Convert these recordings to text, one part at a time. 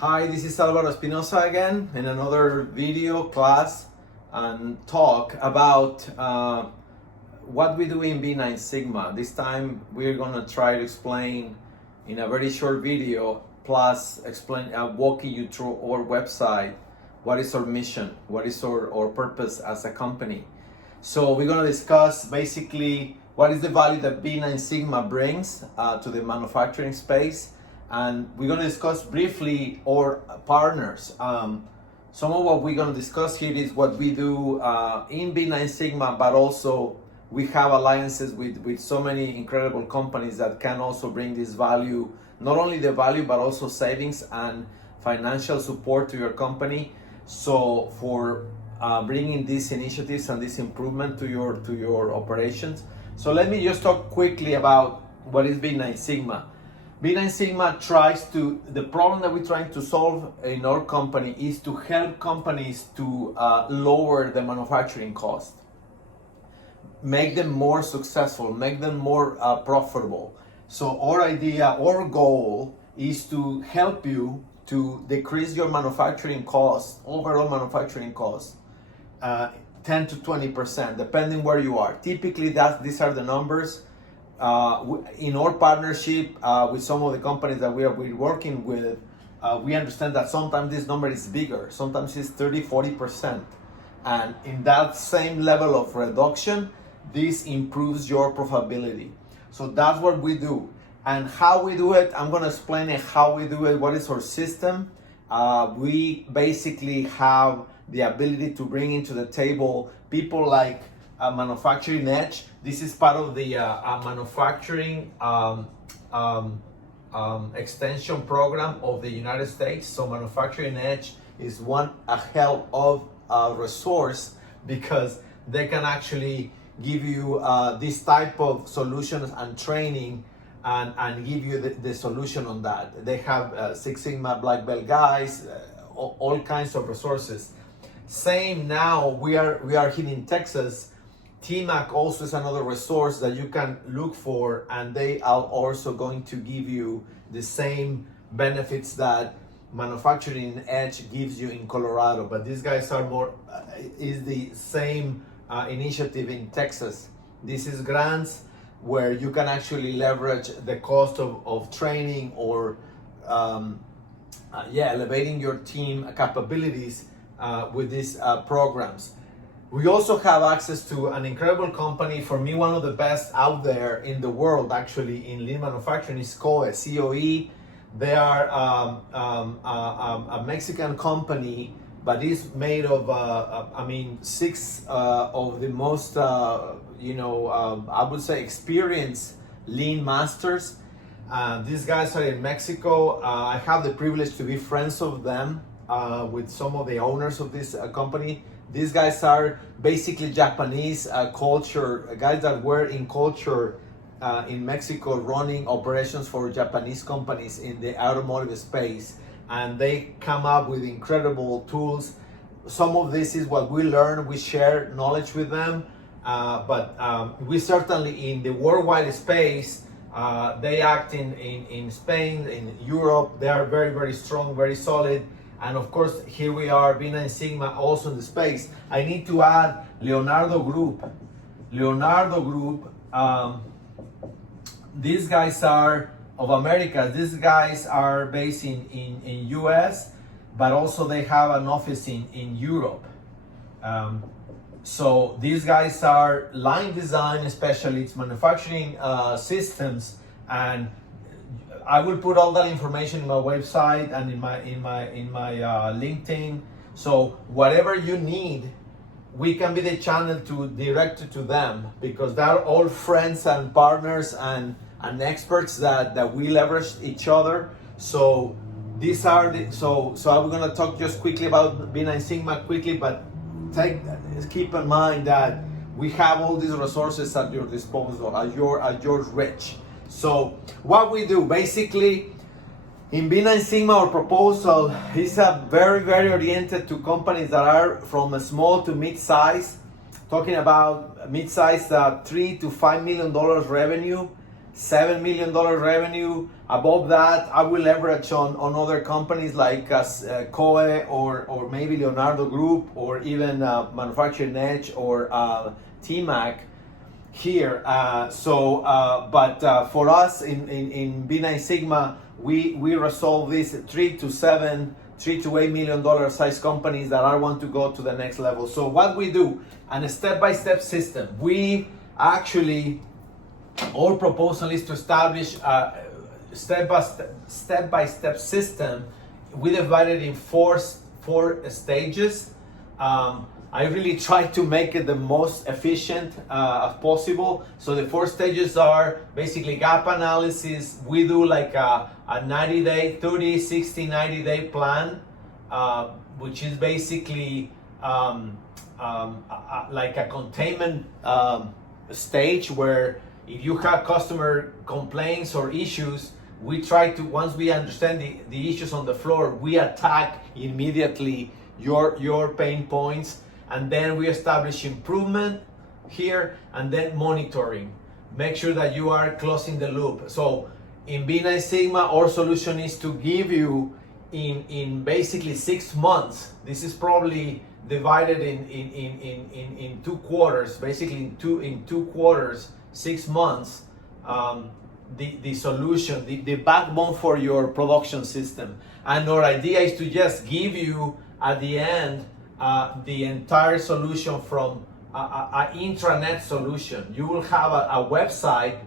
Hi, this is Alvaro Espinosa again in another video class and talk about what we do in B9 Sigma. This time we're gonna try to explain in a very short video plus explain walking you through our website, what is our mission, what is our purpose as a company. So we're gonna discuss basically what is the value that B9 Sigma brings to the manufacturing space, and we're going to discuss briefly our partners. Some of what we're going to discuss here is what we do in B9 Sigma, but also we have alliances with so many incredible companies that can also bring this value, not only the value, but also savings and financial support to your company. So for bringing these initiatives and this improvement to your operations. So let me just talk quickly about what is B9 Sigma. B9 Sigma the problem that we're trying to solve in our company is to help companies to lower the manufacturing cost, make them more successful, make them more profitable. So our goal is to help you to decrease your manufacturing costs, overall manufacturing costs, 10 to 20%, depending where you are. Typically, these are the numbers. In our partnership with some of the companies that we're working with, we understand that sometimes this number is bigger, sometimes it's 30-40%. And in that same level of reduction, this improves your profitability. So that's what we do. And how we do it, I'm gonna explain how we do it, what is our system. We basically have the ability to bring into the table people like Manufacturing Edge. This is part of the manufacturing extension program of the United States. So Manufacturing Edge is a hell of a resource because they can actually give you this type of solutions and training and give you the solution on that. They have Six Sigma Black Belt guys, all kinds of resources. Same now, we are here in Texas. TMAC also is another resource that you can look for, and they are also going to give you the same benefits that Manufacturing Edge gives you in Colorado. But these guys are is the same initiative in Texas. This is grants where you can actually leverage the cost of training or elevating your team capabilities with these programs. We also have access to an incredible company, for me one of the best out there in the world actually in lean manufacturing is COE, COE. They are a Mexican company, but it's made of six of the most I would say experienced lean masters. These guys are in Mexico. I have the privilege to be friends of them with some of the owners of this company. These guys are basically Japanese culture, guys that were in culture in Mexico running operations for Japanese companies in the automotive space. And they come up with incredible tools. Some of this is what we learn, we share knowledge with them. But we certainly in the worldwide space, they act in Spain, in Europe. They are very, very strong, very solid. And of course, here we are, B9 Sigma, also in the space. I need to add Leonardo Group. Leonardo Group, these guys are of America. These guys are based in US, but also they have an office in Europe. So these guys are line design specialists, manufacturing systems, and I will put all that information in my website and in my LinkedIn. So whatever you need, we can be the channel to direct it to them because they're all friends and partners and experts that we leverage each other. So these are so I'm gonna talk just quickly about B9 Sigma quickly, but keep in mind that we have all these resources at your disposal, at your reach. So what we do basically in B9 Sigma, our proposal is very, very oriented to companies that are from a small to mid-size, talking about mid-size $3 to $5 million revenue, $7 million revenue. Above that, I will leverage on other companies like COE or maybe Leonardo Group or even Manufacturing Edge or TMAC here. But for us in B9 Sigma, we resolve these 3 to 8 million dollar size companies that I want to go to the next level. So what we do, and a step-by-step system, we actually, our proposal is to establish a step-by-step system. We divide it in four stages. I really try to make it the most efficient as possible. So the 4 stages are basically gap analysis. We do like a 90-day, 30, 60, 90-day plan, which is basically like a containment stage where if you have customer complaints or issues, we try to, once we understand the issues on the floor, we attack immediately your pain points, and then we establish improvement here, and then monitoring. Make sure that you are closing the loop. So in B9 Sigma, our solution is to give you in basically 6 months. This is probably divided in 2 quarters, basically in two quarters, 6 months, the solution, the backbone for your production system. And our idea is to just give you at the end the entire solution from an intranet solution. You will have a website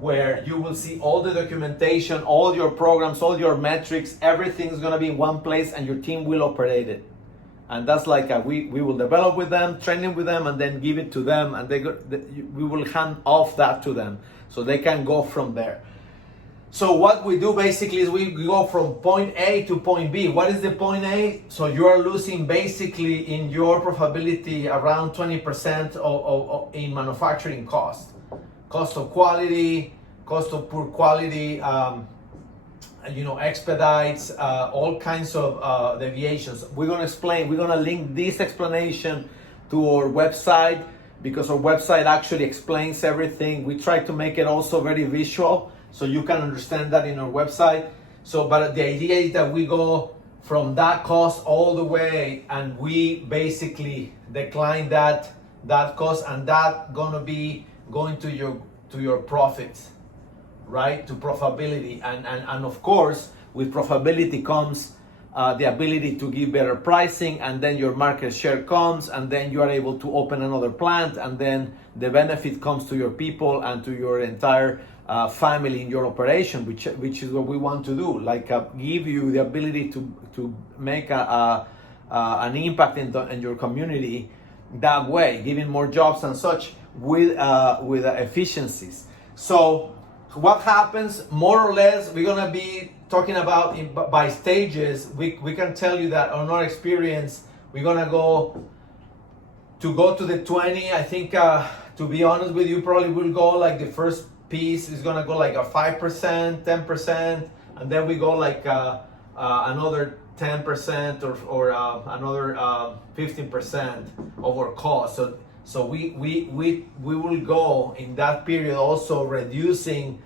where you will see all the documentation, all your programs, all your metrics, everything's gonna be in one place, and your team will operate it. And that's like we will develop with them, training with them, and then give it to them, and we will hand off that to them so they can go from there. So what we do basically is we go from point A to point B. What is the point A? So you are losing basically in your profitability around 20% in manufacturing cost of quality, cost of poor quality, expedites, all kinds of deviations. We're gonna link this explanation to our website, because our website actually explains everything. We try to make it also very visual, so you can understand that in our website. So, but the idea is that we go from that cost all the way, and we basically decline that cost, and that gonna be going to your profits, right? To profitability, and of course, with profitability comes the ability to give better pricing, and then your market share comes, and then you are able to open another plant, and then the benefit comes to your people and to your entire family in your operation, which is what we want to do, like give you the ability to make an impact in your community that way, giving more jobs and such with efficiencies. So what happens, more or less, we're gonna be talking about by stages. We can tell you that on our experience, we're gonna go to the 20. I think to be honest with you, probably will go like the first piece is gonna go like a 5%, 10%, and then we go like another 10% or another 15% of our cost. So we will go in that period also reducing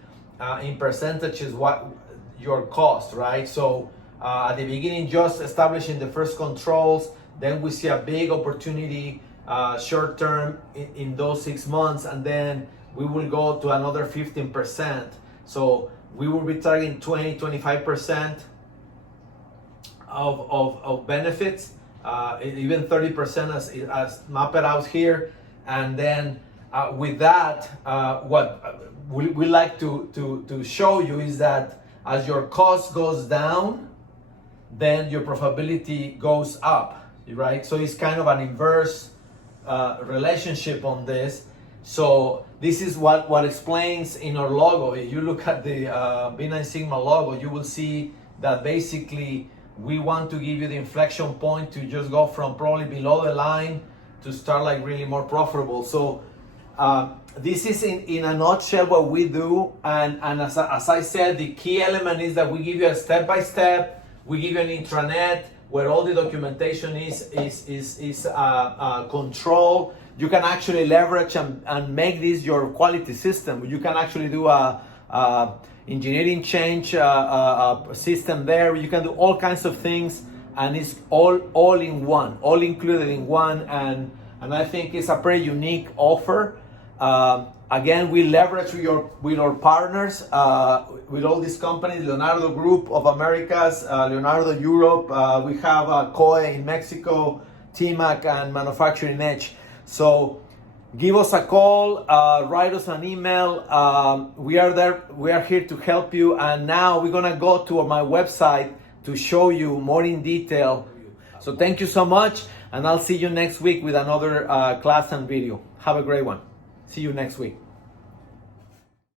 in percentages what your cost, right? So at the beginning, just establishing the first controls, then we see a big opportunity short term in those 6 months, and then we will go to another 15%. So we will be targeting 20-25% of benefits, even 30% as mapped out here. And then with that, what we like to show you is that as your cost goes down, then your profitability goes up, right? So it's kind of an inverse relationship on this. So this is what explains in our logo. If you look at the B9 Sigma logo, you will see that basically we want to give you the inflection point to just go from probably below the line to start like really more profitable. So this is in a nutshell what we do. And as I said, the key element is that we give you a step-by-step, we give you an intranet where all the documentation is controlled. you can actually leverage and make this your quality system. You can actually do a engineering change system there. You can do all kinds of things, and it's all in one, all included in one, and I think it's a pretty unique offer. Again, we leverage with our partners, with all these companies, Leonardo Group of Americas, Leonardo Europe, we have COE in Mexico, TMAC, and Manufacturing Edge. So give us a call, write us an email. We are there. We are here to help you. And now we're gonna go to my website to show you more in detail. So thank you so much, and I'll see you next week with another class and video. Have a great one. See you next week.